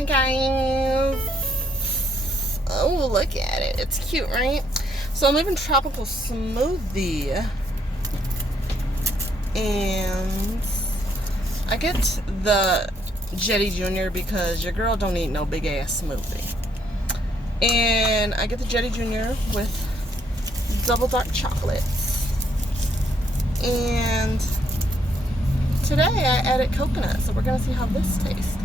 Hi guys. Oh, look at it. It's cute, right? So I'm leaving tropical smoothie. And I get the Jetty Junior because your girl don't eat no big ass smoothie. And I get the Jetty Junior with double dark chocolates. And today I added coconut, so we're gonna see how this tastes.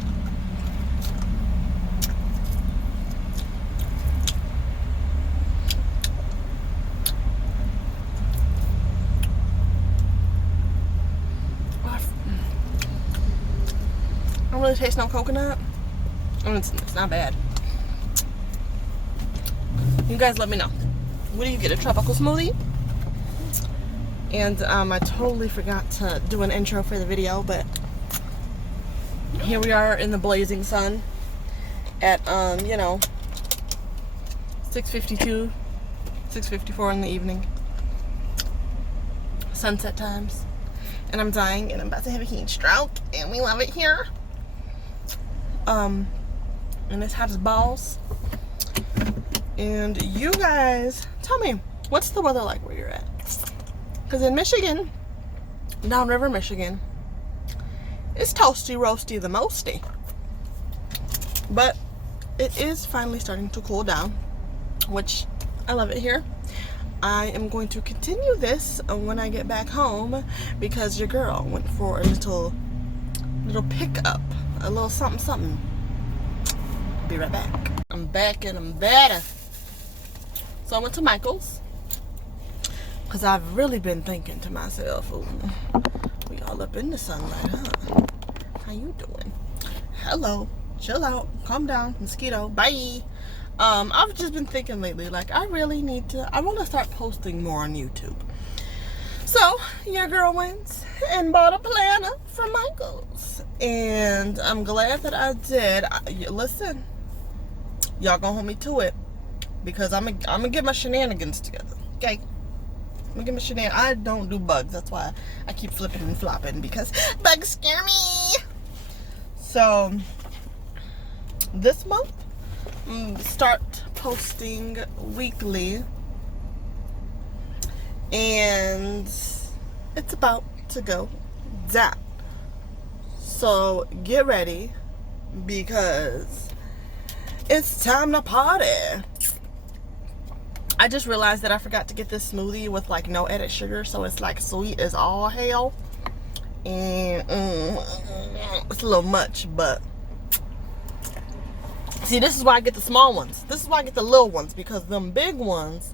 I don't really taste no coconut. I mean, it's not bad. You guys let me know. What do you get? A tropical smoothie? And I totally forgot to do an intro for the video, but here we are in the blazing sun at 6:52, 6:54 in the evening. Sunset times. And I'm dying and I'm about to have a heat stroke, and we love it here. And it's hot as balls. And you guys, tell me, what's the weather like where you're at? Because in Michigan, downriver Michigan, it's toasty, roasty, the mosty. But it is finally starting to cool down, which I love it here. I am going to continue this when I get back home because your girl went for a little pickup, a little something. Be right back. I'm back and I'm better. So I went to Michael's because I've really been thinking to myself, oh, we all up in the sunlight, huh? How you doing? Hello. Chill out. Calm down. Mosquito. Bye. I've just been thinking lately, like, I want to start posting more on YouTube. So, your girl went and bought a planner from Michael's. And I'm glad that I did. Listen, y'all gonna hold me to it. Because I'm gonna get my shenanigans together. Okay? I'm gonna get my shenanigans. I don't do bugs. That's why I keep flipping and flopping. Because bugs scare me. So, this month, start posting weekly. And it's about to go down. So, get ready. Because it's time to party. I just realized that I forgot to get this smoothie with like no added sugar, so it's like sweet as all hell, and it's a little much. But see, this is why I get the small ones. This is why I get the little ones, because them big ones,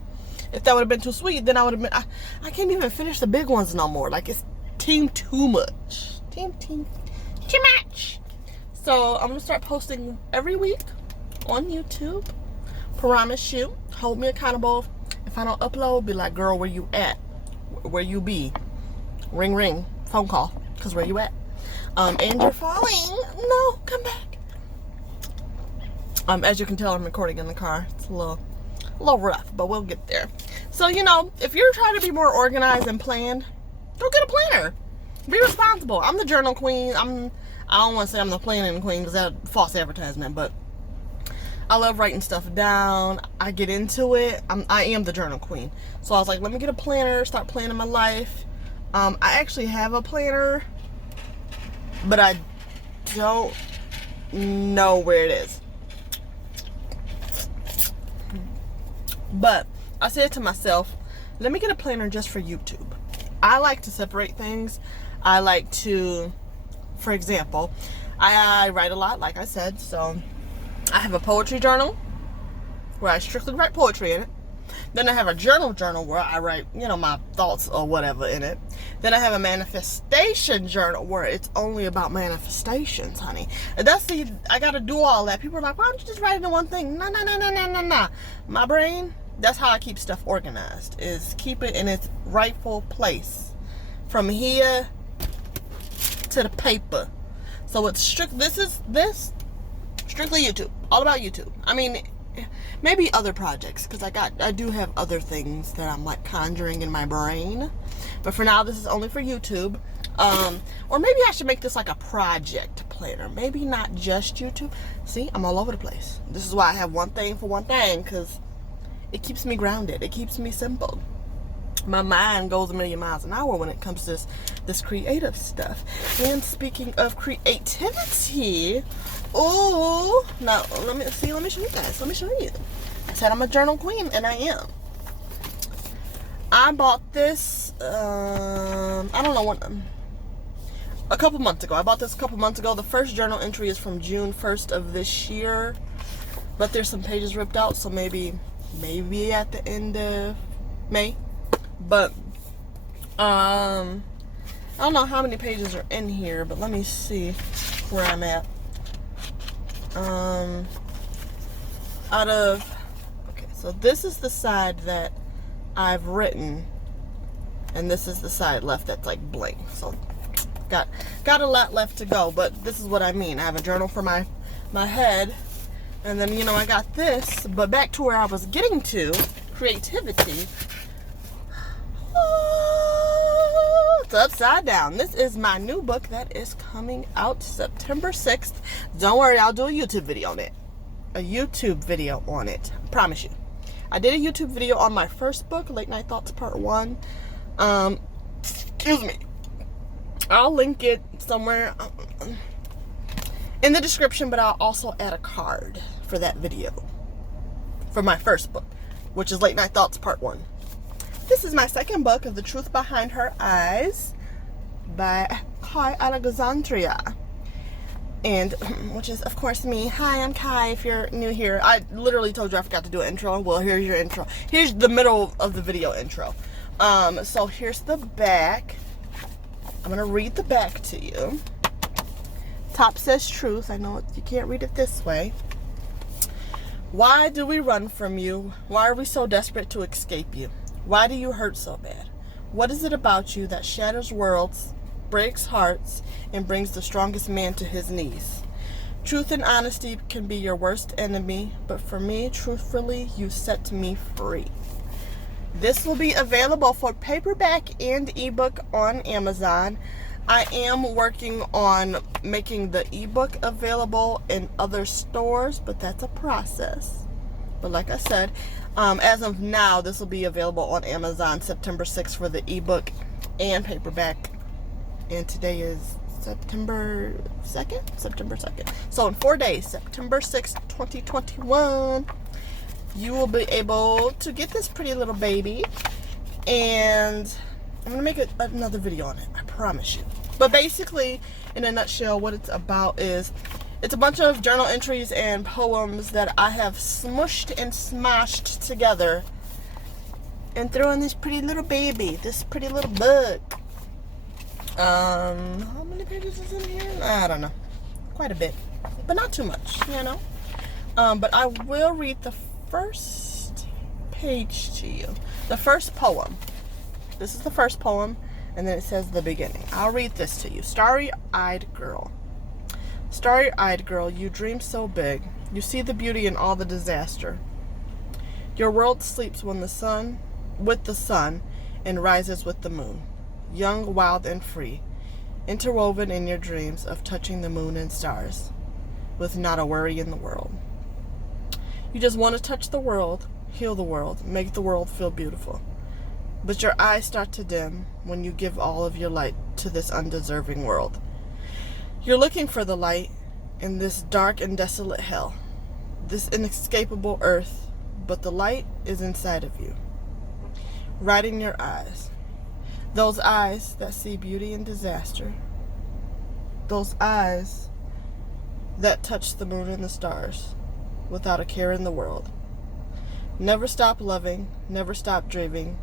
if that would have been too sweet, then I would have been. I can't even finish the big ones no more. Like, it's too much. Too much. So I'm gonna start posting every week on YouTube. Promise you. Hold me accountable. If I don't upload, be like, girl, where you at? Where you be? Ring, ring. Phone call. Because where you at? And you're falling. No, come back. As you can tell, I'm recording in the car. It's a little rough, but we'll get there. So, if you're trying to be more organized and planned, go get a planner. Be responsible. I'm the journal queen. I don't want to say I'm the planning queen because that's false advertisement, but I love writing stuff down. I get into it. I am the journal queen. So I was like, let me get a planner, start planning my life. I actually have a planner, but I don't know where it is. But I said to myself, let me get a planner just for YouTube. I like to separate things. I like to, for example, I write a lot, like I said, so I have a poetry journal where I strictly write poetry in it. Then I have a journal where I write, my thoughts or whatever in it. Then I have a manifestation journal where it's only about manifestations, honey. And I got to do all that. People are like, why don't you just write it in one thing? No. My brain, that's how I keep stuff organized, is keep it in its rightful place. From here to the paper. So it's strictly YouTube. All about YouTube. I mean, maybe other projects, because I do have other things that I'm like conjuring in my brain. But for now, this is only for YouTube. Or maybe I should make this like a project planner. Maybe not just YouTube. See, I'm all over the place. This is why I have one thing for one thing, because it keeps me grounded. It keeps me simple. My mind goes a million miles an hour when it comes to this creative stuff. And speaking of creativity, oh, now let me show you guys. Let me show you. I said I'm a journal queen, and I am. I bought this, I don't know when, a couple months ago. I bought this a couple months ago. The first journal entry is from June 1st of this year, but there's some pages ripped out, so maybe at the end of May. But I don't know how many pages are in here, but let me see where I'm at. Okay, so this is the side that I've written, and this is the side left that's like blank. So got a lot left to go, but this is what I mean. I have a journal for my head, and then, you know, I got this. But back to where I was getting to, creativity. It's upside down. This is my new book that is coming out September 6th. Don't worry, I'll do a YouTube video on it. I promise you. I did a YouTube video on my first book, Late Night Thoughts Part 1. Excuse me. I'll link it somewhere in the description, but I'll also add a card for that video for my first book, which is Late Night Thoughts Part 1. This is my second book of The Truth Behind Her Eyes by Kai Alexandria. And, which is, of course, me. Hi, I'm Kai, if you're new here. I literally told you I forgot to do an intro. Well, here's your intro. Here's the middle of the video intro. So here's the back. I'm going to read the back to you. Top says truth. I know you can't read it this way. Why do we run from you? Why are we so desperate to escape you? Why do you hurt so bad? What is it about you that shatters worlds, breaks hearts, and brings the strongest man to his knees? Truth and honesty can be your worst enemy, but for me, truthfully, you set me free. This will be available for paperback and ebook on Amazon. I am working on making the ebook available in other stores, but that's a process. But like I said, as of now, this will be available on Amazon September 6th for the ebook and paperback. And today is September 2nd? September 2nd. So in 4 days, September 6th, 2021, you will be able to get this pretty little baby. And I'm going to make another video on it. I promise you. But basically, in a nutshell, what it's about is, it's a bunch of journal entries and poems that I have smushed and smashed together and throw in this pretty little baby, this pretty little book. How many pages is in here? I don't know. Quite a bit, but not too much, you know. But I will read the first page to you. The first poem. This is the first poem, and then it says the beginning. I'll read this to you. Starry-eyed girl. Starry-eyed girl, you dream so big. You see the beauty in all the disaster. Your world sleeps with the sun, and rises with the moon. Young, wild, and free, interwoven in your dreams of touching the moon and stars, with not a worry in the world. You just want to touch the world, heal the world, make the world feel beautiful. But your eyes start to dim when you give all of your light to this undeserving world. You're looking for the light in this dark and desolate hell, this inescapable earth, but the light is inside of you, right in your eyes. Those eyes that see beauty and disaster. Those eyes that touch the moon and the stars without a care in the world. Never stop loving, never stop dreaming,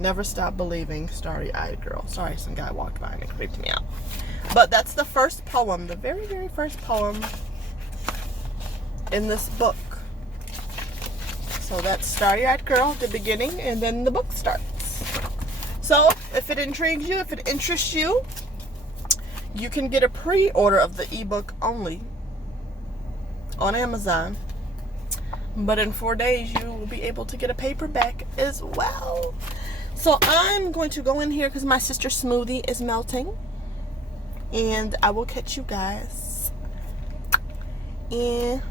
never stop believing, starry-eyed girl. Sorry, some guy walked by and it creeped me out. But that's the first poem, the very, very first poem in this book. So that's Starry-Eyed Girl at the beginning, and then the book starts. So if it intrigues you, if it interests you, you can get a pre-order of the ebook only on Amazon. But in 4 days, you will be able to get a paperback as well. So I'm going to go in here because my sister's smoothie is melting. And I will catch you guys in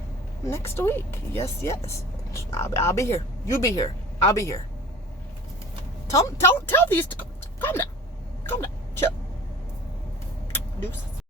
next week. Yes, yes. I'll be here. You be here. I'll be here. Tell these to calm down.